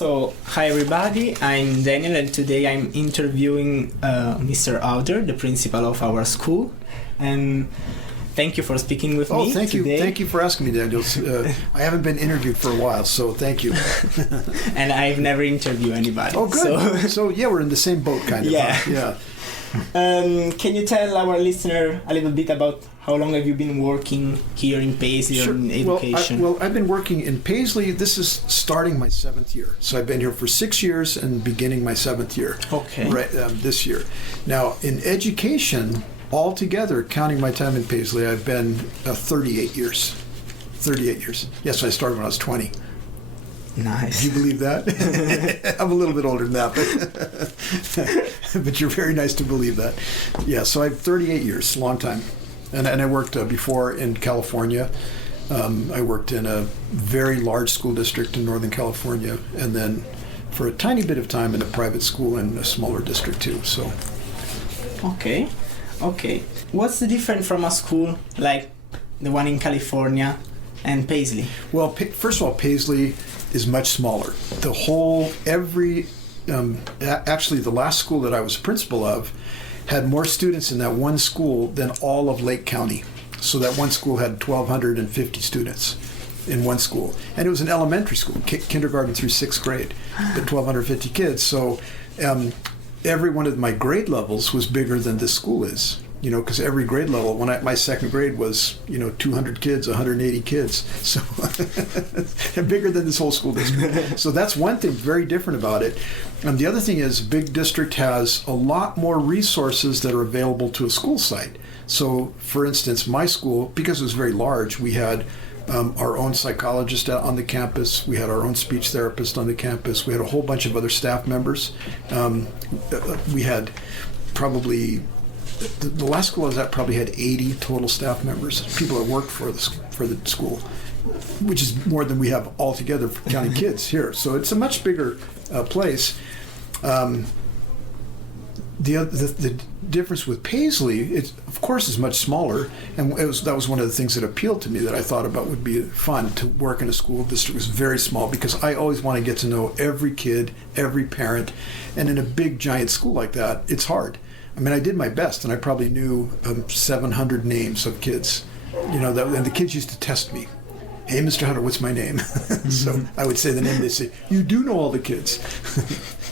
So, hi everybody, I'm Daniele and today I'm interviewing Mr. Hauder, the principal of our school. And thank you for speaking with me thank today. you. Thank you for asking me, Daniel. I haven't been interviewed for a while, so thank you. And I've never interviewed anybody. Oh, good. So yeah, we're in the same boat, kind of. Yeah. Huh? Yeah. Can you tell our listener a little bit about how long have you been working here in Paisley Sure. in education? Well, I've been working in Paisley. This is starting my 7th year. So I've been here for 6 years and beginning my 7th year. Okay. Right, this year. Now, in education, altogether, counting my time in Paisley, I've been 38 years. 38 years. Yes, I started when I was 20. Nice. Do you believe that? I'm a little bit older than that, but you're very nice to believe that. Yeah, so I have 38 years, long time. And I worked before in California. I worked in a very large school district in Northern California, and then for a tiny bit of time in a private school in a smaller district too. So. Okay. What's the difference from a school like the one in California and Paisley? Well, first of all, Paisley is much smaller. Actually, the last school that I was principal of had more students in that one school than all of Lake County. So that one school had 1,250 students in one school. And it was an elementary school, kindergarten through 6th grade, but 1,250 kids. So every one of my grade levels was bigger than this school is. You know, because every grade level, my 2nd grade was, 200 kids, 180 kids. So bigger than this whole school district. So that's one thing very different about it. And the other thing is, big district has a lot more resources that are available to a school site. So, for instance, my school, because it was very large, we had our own psychologist on the campus. We had our own speech therapist on the campus. We had a whole bunch of other staff members. We had probably... The last school I was at probably had 80 total staff members, people that worked for the school, which is more than we have altogether for counting kids here. So it's a much bigger place. The difference with Paisley, it of course is much smaller, and that was one of the things that appealed to me that I thought about would be fun to work in a school district. Was very small because I always want to get to know every kid, every parent, and in a big giant school like that, it's hard. I mean, I did my best, and I probably knew 700 names of kids. And the kids used to test me. Hey, Mr. Hauder, what's my name? So I would say the name. They'd say, you do know all the kids.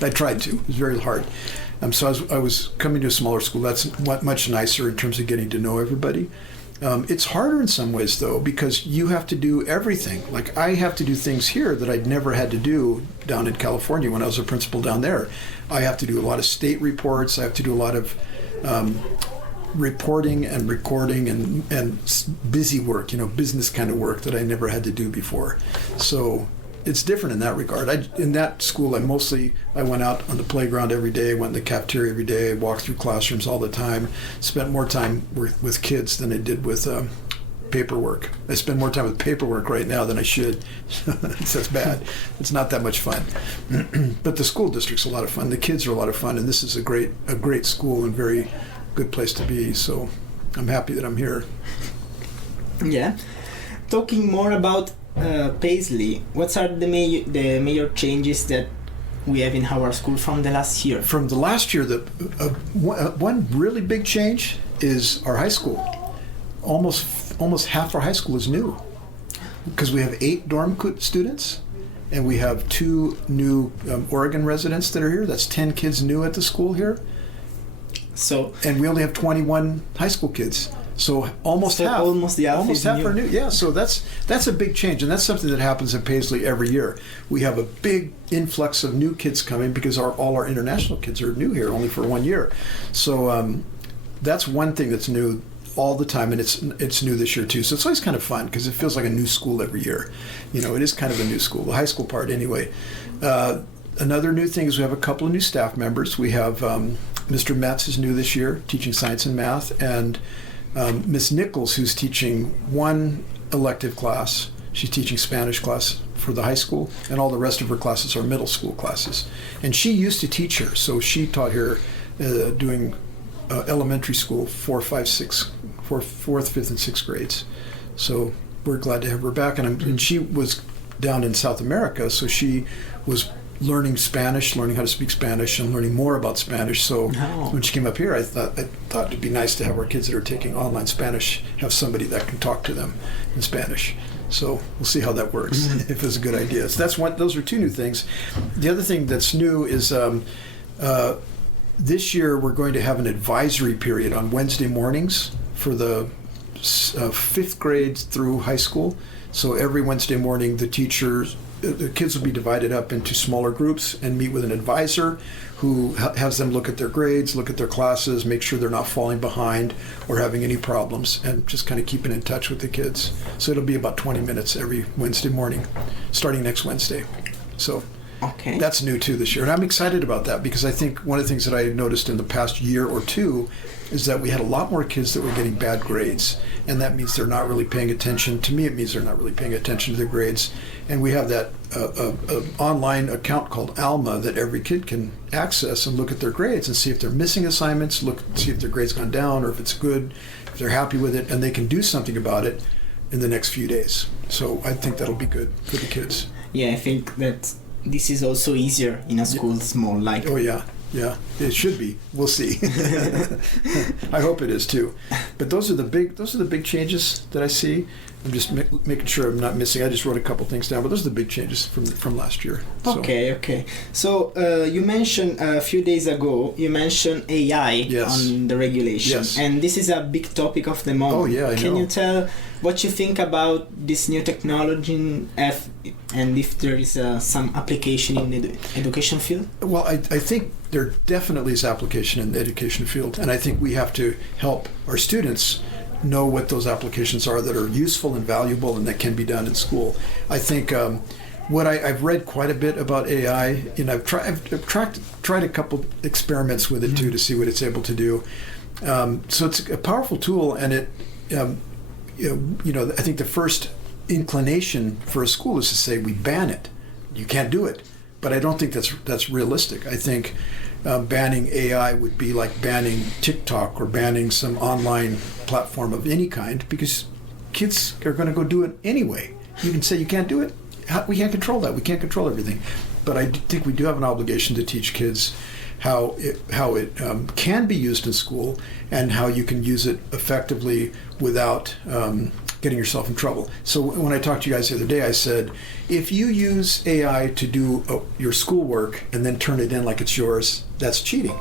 I tried to. It was very hard. So I was coming to a smaller school. That's much nicer in terms of getting to know everybody. It's harder in some ways, though, because you have to do everything. Like, I have to do things here that I'd never had to do down in California when I was a principal down there. I have to do a lot of state reports. I have to do a lot of reporting and recording and busy work, business kind of work that I never had to do before. So it's different in that regard. In that school, I went out on the playground every day, went in the cafeteria every day, walked through classrooms all the time, spent more time with kids than I did with paperwork. I spend more time with paperwork right now than I should. That's bad. It's not that much fun. But the school district's a lot of fun. The kids are a lot of fun, and this is a great school and very good place to be. So I'm happy that I'm here. Yeah. Talking more about Paisley, what are the major changes that we have in our school from the last year? From the last year, one really big change is our high school. Almost half our high school is new, because we have 8 dorm students, and we have 2 new Oregon residents that are here. That's 10 kids new at the school here. And we only have 21 high school kids. So almost half are new. Yeah, so that's a big change, and that's something that happens in Paisley every year. We have a big influx of new kids coming because all our international kids are new here, only for 1 year. So that's one thing that's new all the time, and it's new this year too. So it's always kind of fun because it feels like a new school every year. It is kind of a new school, the high school part anyway. Another new thing is we have a couple of new staff members. We have Mr. Metz is new this year, teaching science and math, and Miss Nichols, who's teaching one elective class. She's teaching Spanish class for the high school, and all the rest of her classes are middle school classes. And she used to teach here, so she taught here doing elementary school, 4th, 5th, and 6th grades. So we're glad to have her back. And she was down in South America, so she was learning Spanish, learning how to speak Spanish, and learning more about Spanish. So when she came up here, I thought it'd be nice to have our kids that are taking online Spanish have somebody that can talk to them in Spanish. So we'll see how that works. If it's a good idea. So that's one. Those are two new things. The other thing that's new is this year we're going to have an advisory period on Wednesday mornings for the 5th grades through high school. So every Wednesday morning, the kids will be divided up into smaller groups and meet with an advisor who has them look at their grades, look at their classes, make sure they're not falling behind or having any problems, and just kind of keeping in touch with the kids. So it'll be about 20 minutes every Wednesday morning, starting next Wednesday. So that's new too this year. And I'm excited about that because I think one of the things that I noticed in the past year or two is that we had a lot more kids that were getting bad grades, and that means they're not really paying attention. To me, it means they're not really paying attention to their grades. And we have that online account called Alma that every kid can access and look at their grades and see if they're missing assignments, see if their grade's gone down or if it's good, if they're happy with it, and they can do something about it in the next few days. So I think that'll be good for the kids. Yeah, I think that this is also easier in a school small like. Oh yeah, it should be. We'll see. I hope it is too. But those are the big changes that I see. I'm just making sure I'm not missing. I just wrote a couple things down, but those are the big changes from last year. So. Okay. So you mentioned a few days ago, you mentioned AI on the regulation. Yes. And this is a big topic of the moment. Oh yeah, I know. Can you tell what you think about this new technology and if there is some application in the education field? Well, I think there definitely is application in the education field, and I think we have to help our students know what those applications are that are useful and valuable and that can be done in school. I think I've read quite a bit about AI, and I've tried a couple experiments with it too to see what it's able to do. So it's a powerful tool, and it, I think the first inclination for a school is to say we ban it. You can't do it, but I don't think that's realistic. I think banning AI would be like banning TikTok or banning some online platform of any kind, because kids are going to go do it anyway. You can say you can't do it. We can't control that. We can't control everything. But I think we do have an obligation to teach kids how it can be used in school and how you can use it effectively without getting yourself in trouble. So when I talked to you guys the other day, I said, if you use AI to do your schoolwork and then turn it in like it's yours, that's cheating.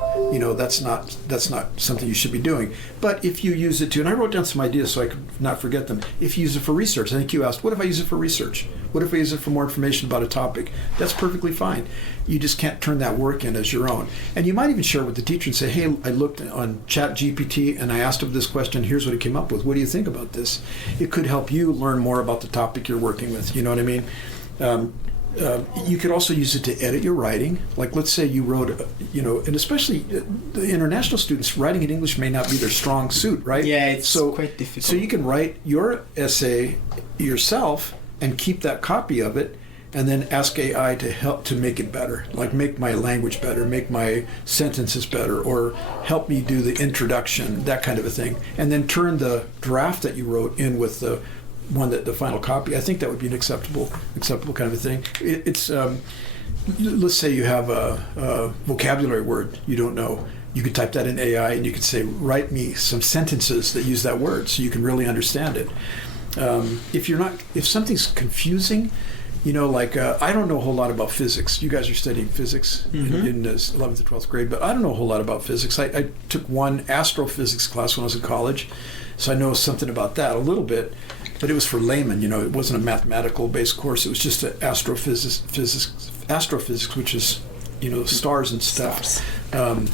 That's not something you should be doing. But if you use it to, and I wrote down some ideas so I could not forget them. If you use it for research, I think you asked, what if I use it for research? What if I use it for more information about a topic? That's perfectly fine. You just can't turn that work in as your own. And you might even share it with the teacher and say, hey, I looked on ChatGPT and I asked him this question. Here's what it came up with. What do you think about this? It could help you learn more about the topic you're working with. You know what I mean? You could also use it to edit your writing. Like, let's say you wrote, and especially the international students, writing in English may not be their strong suit, right? Yeah, it's quite difficult. So you can write your essay yourself and keep that copy of it, and then ask AI to help to make it better, like make my language better, make my sentences better, or help me do the introduction, that kind of a thing. And then turn the draft that you wrote in with the final copy. I think that would be an acceptable kind of a thing. It's let's say you have a vocabulary word you don't know. You could type that in AI and you could say, write me some sentences that use that word so you can really understand it. If something's confusing, I don't know a whole lot about physics. You guys are studying physics in 11th and 12th grade, but I don't know a whole lot about physics. I took one astrophysics class when I was in college, so I know something about that a little bit, but it was for laymen. It wasn't a mathematical-based course. It was just astrophysics, which is, stars and stuff. It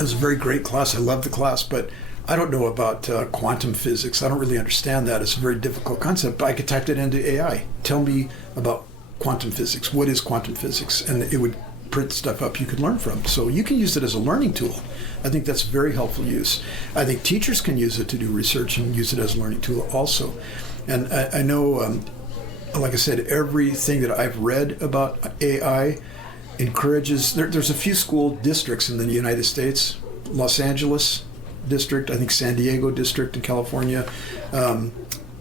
was a very great class. I loved the class, but I don't know about quantum physics. I don't really understand that. It's a very difficult concept, but I could type that into AI. Tell me about quantum physics. What is quantum physics? And it would print stuff up you could learn from. So you can use it as a learning tool. I think that's very helpful use. I think teachers can use it to do research and use it as a learning tool also. And I know, like I said, everything that I've read about AI encourages, there's a few school districts in the United States, Los Angeles district, I think San Diego district in California,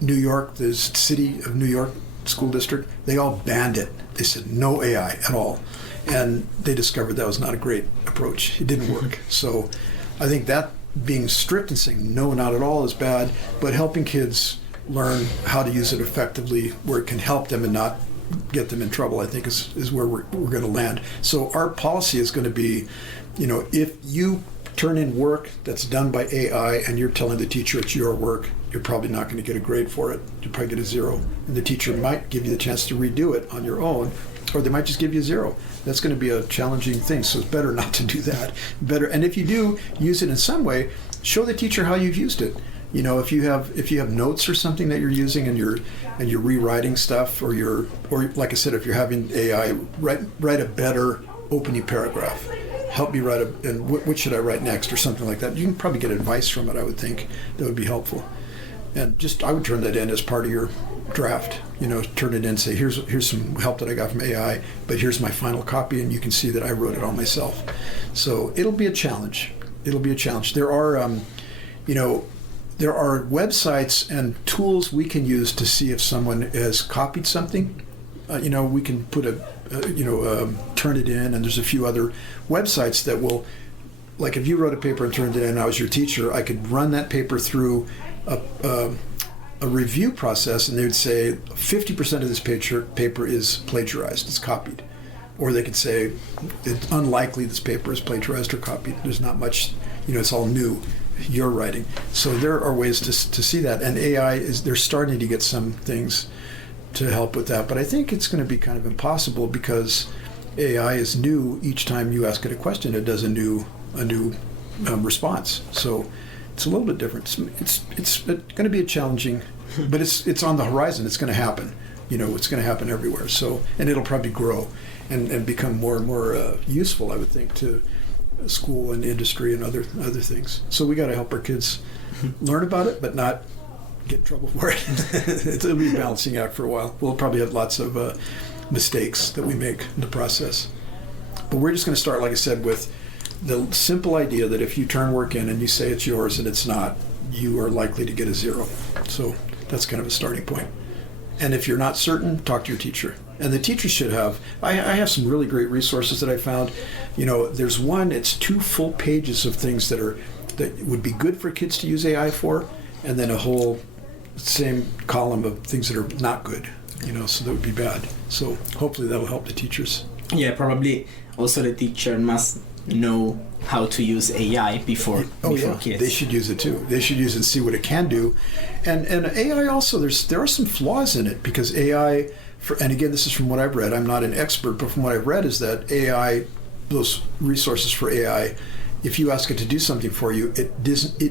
New York, the city of New York school district, they all banned it. They said no AI at all. And they discovered that was not a great approach. It didn't work. So I think that being strict and saying no, not at all is bad, but helping kids learn how to use it effectively where it can help them and not get them in trouble, I think is where we're going to land. So our policy is going to be, if you turn in work that's done by AI and you're telling the teacher it's your work, you're probably not going to get a grade for it. You'll probably get a 0. And the teacher might give you the chance to redo it on your own, or they might just give you a 0. That's going to be a challenging thing, so it's better not to do that. And if you do use it in some way, show the teacher how you've used it. If you have notes or something that you're using and you're rewriting stuff, or like I said, if you're having AI write a better opening paragraph, help me write and what should I write next, or something like that. You can probably get advice from it. I would think that would be helpful. And I would turn that in as part of your draft. Turn it in, say here's some help that I got from AI, but here's my final copy, and you can see that I wrote it all myself. So it'll be a challenge. There are websites and tools we can use to see if someone has copied something. We can put turn it in, and there's a few other websites that will, like if you wrote a paper and turned it in and I was your teacher, I could run that paper through a review process, and they would say 50% of this paper is plagiarized, it's copied. Or they could say it's unlikely this paper is plagiarized or copied. There's not much, it's all new, you're writing. So there are ways to see that, and AI they're starting to get some things to help with that. But I think it's going to be kind of impossible because AI is new. Each time you ask it a question, it does a new response. So it's a little bit different. It's going to be a challenging, but it's on the horizon. It's going to happen. It's going to happen everywhere. So, and it'll probably grow and become more and more useful, I would think, to school and industry and other things. So we got to help our kids learn about it, but not get in trouble for it. It'll be a balancing act for a while. We'll probably have lots of mistakes that we make in the process. But we're just going to start, like I said, with the simple idea that if you turn work in and you say it's yours and it's not, you are likely to get a 0. So that's kind of a starting point. And if you're not certain, talk to your teacher. And the teacher should have, I have some really great resources that I found. There's one, it's 2 full pages of things that would be good for kids to use AI for, and then a whole same column of things that are not good, so that would be bad. So hopefully that'll help the teachers. Yeah, probably also the teacher must know how to use AI before kids. They should use it too. They should use it and see what it can do. And AI also, there are some flaws in it, because AI, and again, this is from what I've read, I'm not an expert, but from what I've read is that AI, those resources for AI, if you ask it to do something for you, it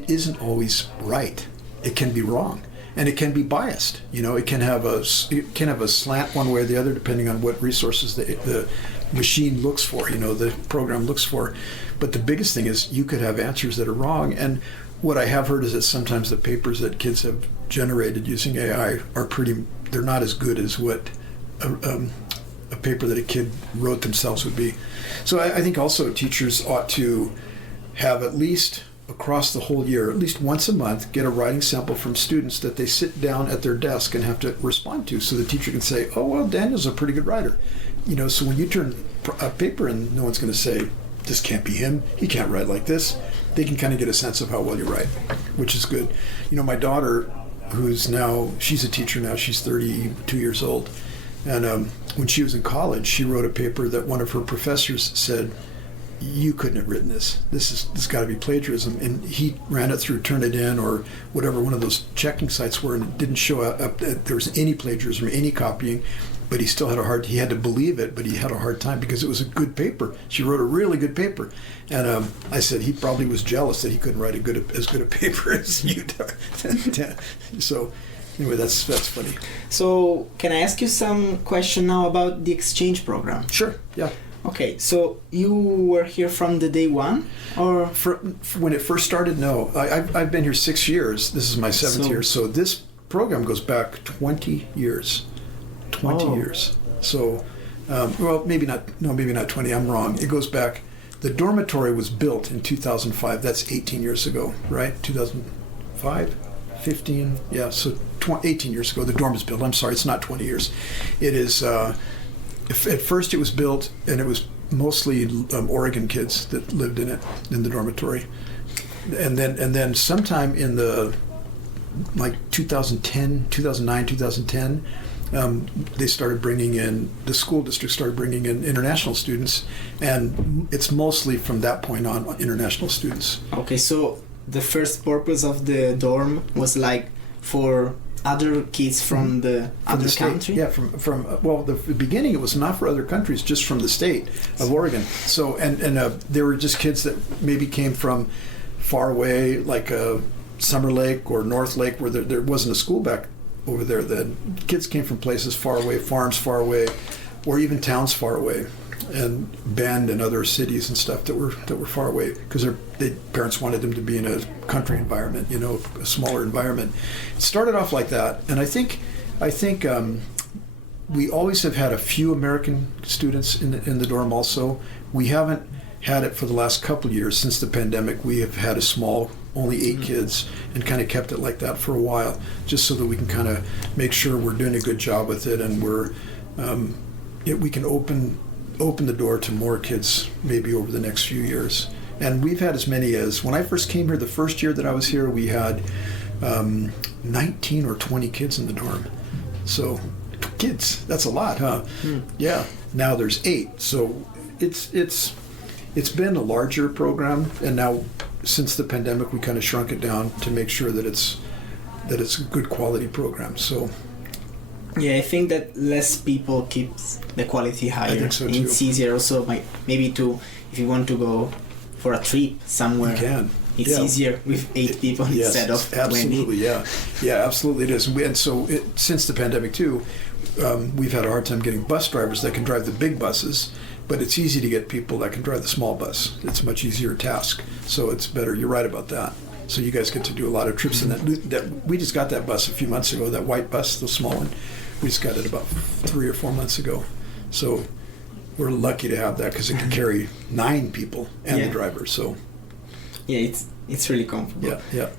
isn't always right. It can be wrong, and it can be biased. It can have a slant one way or the other depending on what resources the machine looks for, the program looks for. But the biggest thing is you could have answers that are wrong. And what I have heard is that sometimes the papers that kids have generated using AI they're not as good as what a paper that a kid wrote themselves would be. So I think also teachers ought to have at least across the whole year, at least once a month, get a writing sample from students that they sit down at their desk and have to respond to, so the teacher can say, oh, well, Daniel's a pretty good writer. So when you turn a paper in, no one's going to say, this can't be him, he can't write like this. They can kind of get a sense of how well you write, which is good. My daughter, she's a teacher now, she's 32 years old, and when she was in college, she wrote a paper that one of her professors said, you couldn't have written this. This got to be plagiarism. And he ran it through Turnitin or whatever one of those checking sites were, and it didn't show up that there was any plagiarism or any copying. But he still he had to believe it, but he had a hard time because it was a good paper. She wrote a really good paper. And I said he probably was jealous that he couldn't write as good a paper as you do. So anyway, that's funny. So can I ask you some question now about the exchange program? Sure, yeah. Okay, so you were here from the day one, or when it first started? No, I've been here 6 years. This is my 7th year. So this program goes back 20 years. 20 years. So, well, maybe not 20. I'm wrong. It goes back. The dormitory was built in 2005. That's 18 years ago, right? 2005, 15. Yeah. So 18 years ago, the dorm was built. I'm sorry, it's not 20 years. It is. at first it was built, and it was mostly Oregon kids that lived in it, in the dormitory. And then sometime in the 2010, 2009, 2010, they started bringing in, the school district started bringing in international students, and it's mostly from that point on international students. Okay, so the first purpose of the dorm was like for other kids from the other country? Yeah, from the beginning it was not for other countries, just from the state of Oregon. So and they were just kids that maybe came from far away, like Summer Lake or North Lake, where there wasn't a school back over there. The kids came from places far away, farms far away, or even towns far away, and Bend and other cities and stuff that were far away, because their parents wanted them to be in a country environment, a smaller environment. It started off like that, and I think we always have had a few American students in the dorm. Also, we haven't had it for the last couple of years. Since the pandemic, we have had a small, only 8 kids, and kind of kept it like that for a while, just so that we can kind of make sure we're doing a good job with it, and we can open the door to more kids maybe over the next few years. And we've had as many as, when I first came here, the first year that I was here, we had 19 or 20 kids in the dorm. So kids, that's a lot, huh? Yeah. Now there's 8. So it's been a larger program, and now since the pandemic we kind of shrunk it down to make sure that it's a good quality program. So yeah, I think that less people keeps the quality higher. I think so too. And it's easier also, maybe if you want to go for a trip somewhere. You can. It's easier with 8 people instead of 20. Absolutely, yeah, absolutely it is. And so since the pandemic too, we've had a hard time getting bus drivers that can drive the big buses, but it's easy to get people that can drive the small bus. It's a much easier task, so it's better. You're right about that. So you guys get to do a lot of trips in that. We just got that bus a few months ago, that white bus, the small one. We just got it about 3 or 4 months ago. So we're lucky to have that, because it can carry 9 people and the driver. So yeah, it's really comfortable. Yeah.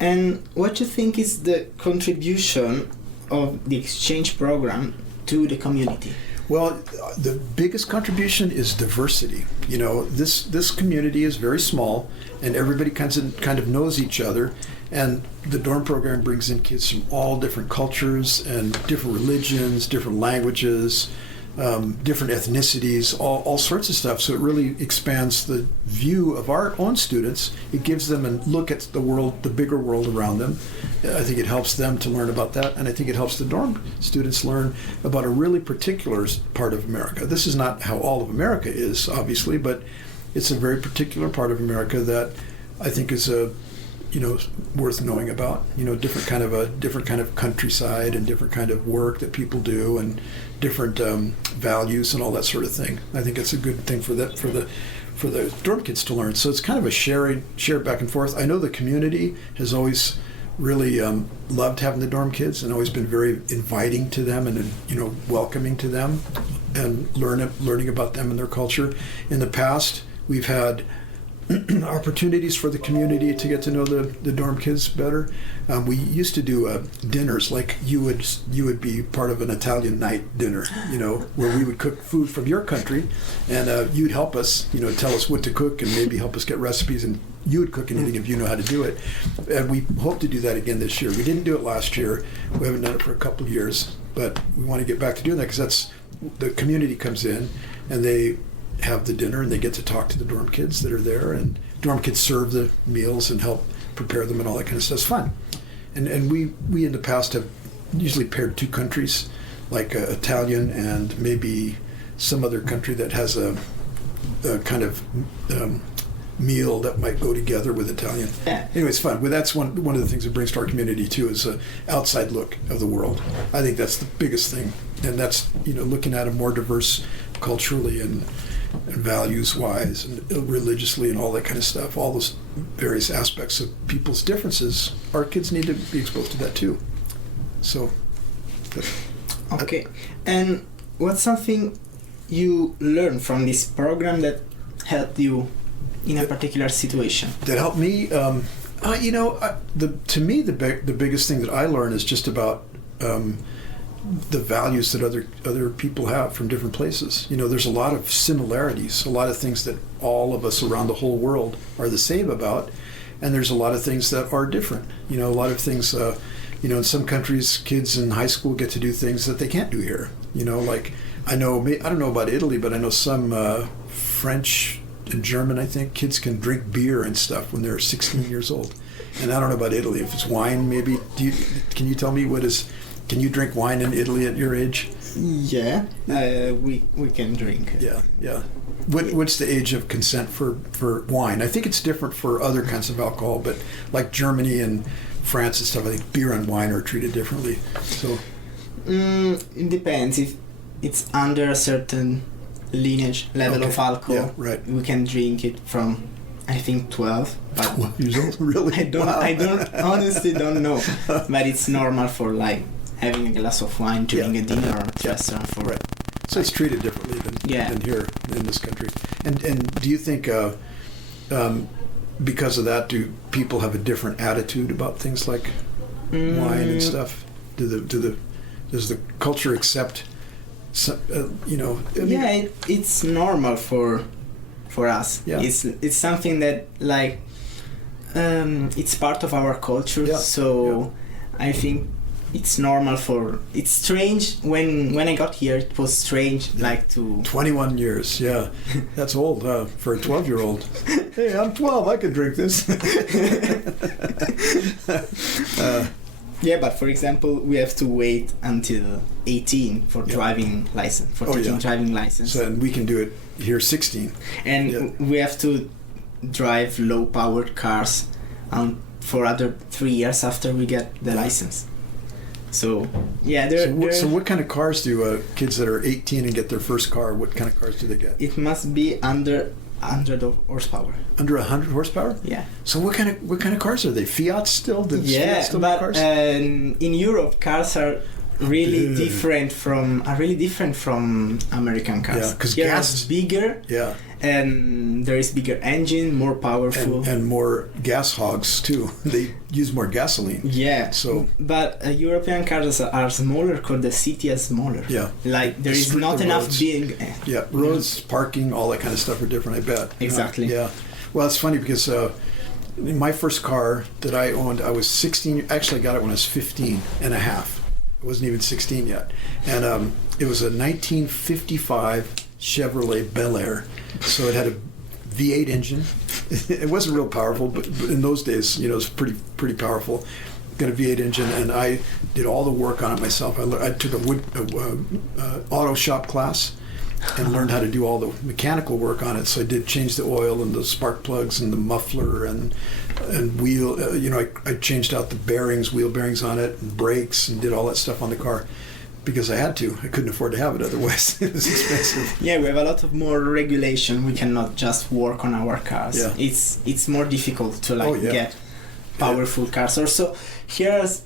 And what do you think is the contribution of the exchange program to the community? Well, the biggest contribution is diversity. This community is very small, and everybody kind of knows each other. And the dorm program brings in kids from all different cultures and different religions, different languages, different ethnicities, all sorts of stuff. So it really expands the view of our own students. It gives them a look at the world, the bigger world around them. I think it helps them to learn about that, and I think it helps the dorm students learn about a really particular part of America. This is not how all of America is, obviously, but it's a very particular part of America that I think is worth knowing about. Different kind of countryside, and different kind of work that people do, and different values and all that sort of thing. I think it's a good thing for the dorm kids to learn. So it's kind of a shared back and forth. I know the community has always really loved having the dorm kids, and always been very inviting to them, and welcoming to them, and learning about them and their culture. In the past, we've had opportunities for the community to get to know the dorm kids better. We used to do dinners, like you would be part of an Italian night dinner, where we would cook food from your country, and you'd help us, tell us what to cook, and maybe help us get recipes, and you would cook anything if you know how to do it. And we hope to do that again this year. We didn't do it last year. We haven't done it for a couple of years, but we want to get back to doing that, because that's, the community comes in and they have the dinner, and they get to talk to the dorm kids that are there, and dorm kids serve the meals and help prepare them and all that kind of stuff. It's fun. And we in the past have usually paired 2 countries, like Italian and maybe some other country that has a kind of meal that might go together with Italian. Anyway, it's fun. Well, that's one of the things that brings to our community too, is an outside look of the world. I think that's the biggest thing, and that's looking at a more diverse culturally and values-wise and religiously and all that kind of stuff, all those various aspects of people's differences. Our kids need to be exposed to that too. So, okay. And what's something you learned from this program that helped you in a particular situation? That helped me? To me, the biggest thing that I learned is just about the values that other people have from different places. You know, there's a lot of similarities, a lot of things that all of us around the whole world are the same about, and there's a lot of things that are different. You know, a lot of things. You know, in some countries, kids in high school get to do things that they can't do here. You know, like I don't know about Italy, but I know some French and German, I think, kids can drink beer and stuff when they're 16 years old. And I don't know about Italy. If it's wine, maybe. Can you tell me can you drink wine in Italy at your age? Yeah, we can drink. Yeah. What's the age of consent for wine? I think it's different for other kinds of alcohol, but like Germany and France and stuff, I think beer and wine are treated differently. So it depends. If it's under a certain lineage level of alcohol, yeah, right. We can drink it from, I think, 12. But 12 years old? Really? I don't honestly don't know. But it's normal for like having a glass of wine during a dinner or a restaurant. For right. So it's treated differently than here in this country. And do you think because of that, do people have a different attitude about things like wine and stuff? Does the culture accept? You know. It's normal for us. Yeah. It's something that like it's part of our culture. Yeah. So I think it's normal it's strange when I got here. It was strange, like to 21 years. Yeah, that's old for a 12-year-old. Hey, I'm 12. I can drink this. Yeah, but for example, we have to wait until 18 for driving license, driving license. So, and we can do it here 16. And we have to drive low-powered cars for other 3 years after we get the license. So, So what kind of cars do kids that are 18 and get their first car, what kind of cars do they get? It must be under 100 horsepower. Under 100 horsepower? Yeah. So what kind of cars are they? Fiats still? Fiat still make cars? In Europe, cars are really different from American cars. Yeah, because gas is bigger. Yeah. And there is bigger engine, more powerful, and more gas hogs too. They use more gasoline. Yeah. So, but European cars are smaller because the city is smaller. Yeah. Like there is not enough big. Yeah, roads, parking, all that kind of stuff are different. I bet. Exactly. Yeah. Well, it's funny because my first car that I owned, I was 16. Actually, I got it when I was 15 and a half. I wasn't even 16 yet, and it was a 1955 Chevrolet Bel Air. So it had a V8 engine. It wasn't real powerful, but in those days, you know, it was pretty powerful. Got a V8 engine, and I did all the work on it myself. I took a auto shop class and learned how to do all the mechanical work on it. So I did change the oil and the spark plugs and the muffler and wheel. I changed out the bearings, wheel bearings on it, and brakes, and did all that stuff on the car. Because I had to. I couldn't afford to have it otherwise. It was expensive. Yeah, we have a lot of more regulation. We cannot just work on our cars. Yeah. It's more difficult to get powerful cars. Also, here's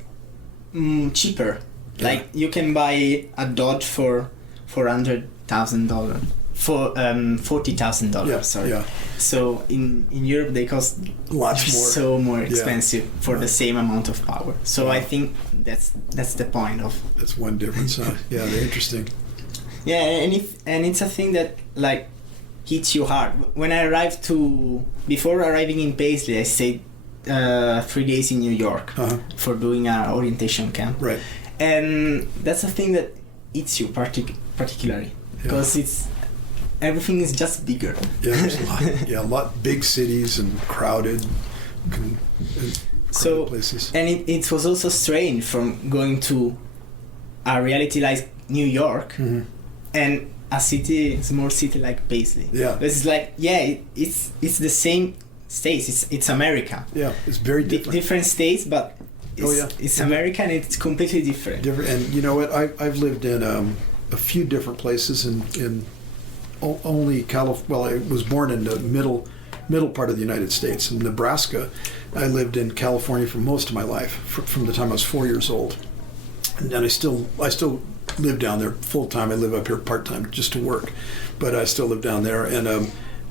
cheaper. Yeah. Like you can buy a Dodge for $400,000. For $40,000. Yeah, sorry. Yeah. So in Europe they cost lots more. So more expensive for the same amount of power. So I think that's the point of. That's one difference. Huh? Yeah, they're interesting. Yeah, and it's a thing that like hits you hard. When I arrived before arriving in Paisley, I stayed 3 days in New York for doing an orientation camp. Right. And that's a thing that hits you particularly because everything is just bigger. Yeah, there's a lot. Yeah, a lot big cities and crowded places. And it was also strange from going to a reality like New York and a small city like Paisley. Yeah. It's like it's the same states. It's America. Yeah, it's very different. Different states, but it's America and it's completely different. And you know what? I've lived in a few different places in only California. Well, I was born in the middle part of the United States, in Nebraska. I lived in California for most of my life, from the time I was 4 years old, and then I still live down there full time. I live up here part time just to work, but I still live down there. And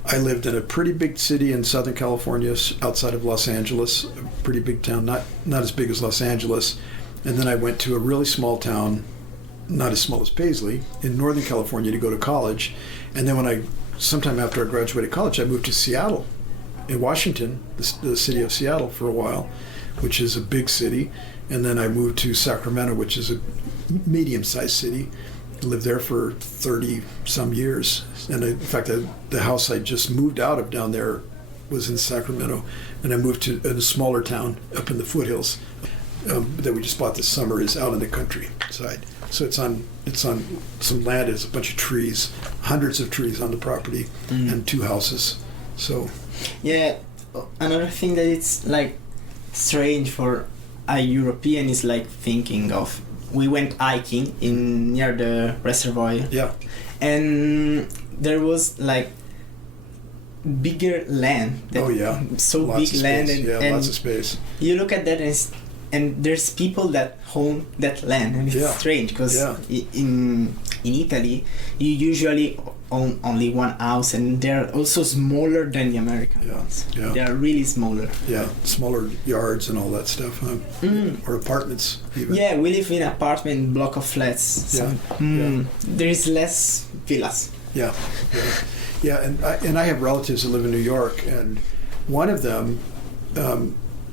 I lived in a pretty big city in Southern California, outside of Los Angeles, a pretty big town, not as big as Los Angeles. And then I went to a really small town not as small as Paisley, in Northern California to go to college. And then sometime after I graduated college, I moved to Seattle, in Washington, the city of Seattle for a while, which is a big city. And then I moved to Sacramento, which is a medium-sized city. I lived there for 30-some years. And in fact, the house I just moved out of down there was in Sacramento. And I moved to a smaller town up in the foothills that we just bought this summer, is out in the countryside. So it's on some land. It's a bunch of trees, hundreds of trees on the property, and 2 houses. So yeah, another thing that it's like strange for a European is like thinking of, we went hiking near the reservoir. Yeah. And there was like bigger land. So lots big land and lots of space. You look at that and there's people that own that land, and it's strange because in Italy you usually own only one house, and they're also smaller than the American ones. Yeah. They are really smaller. Yeah, smaller yards and all that stuff, or apartments even. Yeah, we live in an apartment block of flats. So there is less villas. Yeah. And I have relatives that live in New York, and one of them,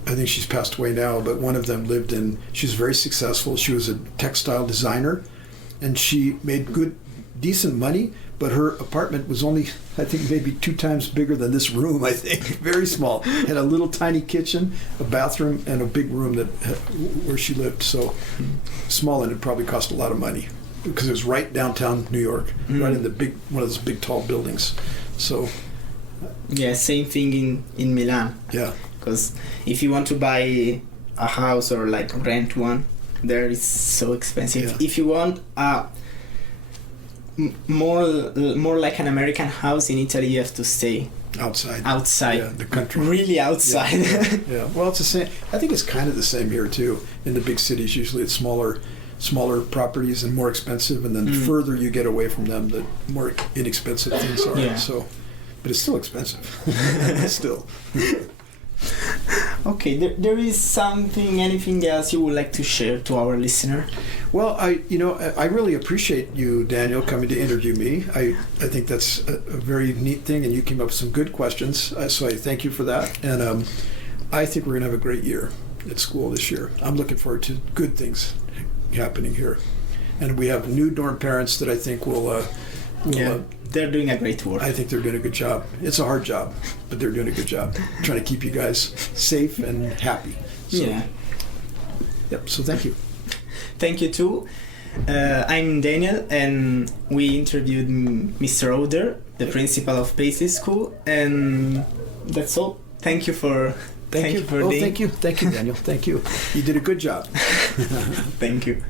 I think she's passed away now, but one of them she was very successful. She was a textile designer, and she made decent money, but her apartment was only, I think, maybe 2 times bigger than this room, I think. Very small. Had a little tiny kitchen, a bathroom, and a big room where she lived. So small, and it probably cost a lot of money because it was right downtown New York, right in one of those big tall buildings. So yeah, same thing in Milan. Yeah. Because if you want to buy a house or like rent one, there is so expensive. Yeah. If you want more like an American house in Italy, you have to stay outside. Yeah, the country. Really outside. Yeah. Well, it's the same. I think it's kind of the same here too. In the big cities, usually it's smaller properties and more expensive, and then the further you get away from them, the more inexpensive things are. Yeah. So, but it's still expensive. Still. Okay, there is anything else you would like to share to our listener? Well, I really appreciate you, Daniel, coming to interview me. I think that's a very neat thing, and you came up with some good questions, so I thank you for that. And I think we're going to have a great year at school this year. I'm looking forward to good things happening here. And we have new dorm parents that I think will they're doing a great work. I think they're doing a good job. It's a hard job, but they're doing a good job trying to keep you guys safe and happy. So, Yep. So thank you. Thank you too. I'm Daniel, and we interviewed Mr. Hauder, the principal of Paisley School, and that's all. Thank you for. Thank you, Daniel. Thank you. You did a good job. Thank you.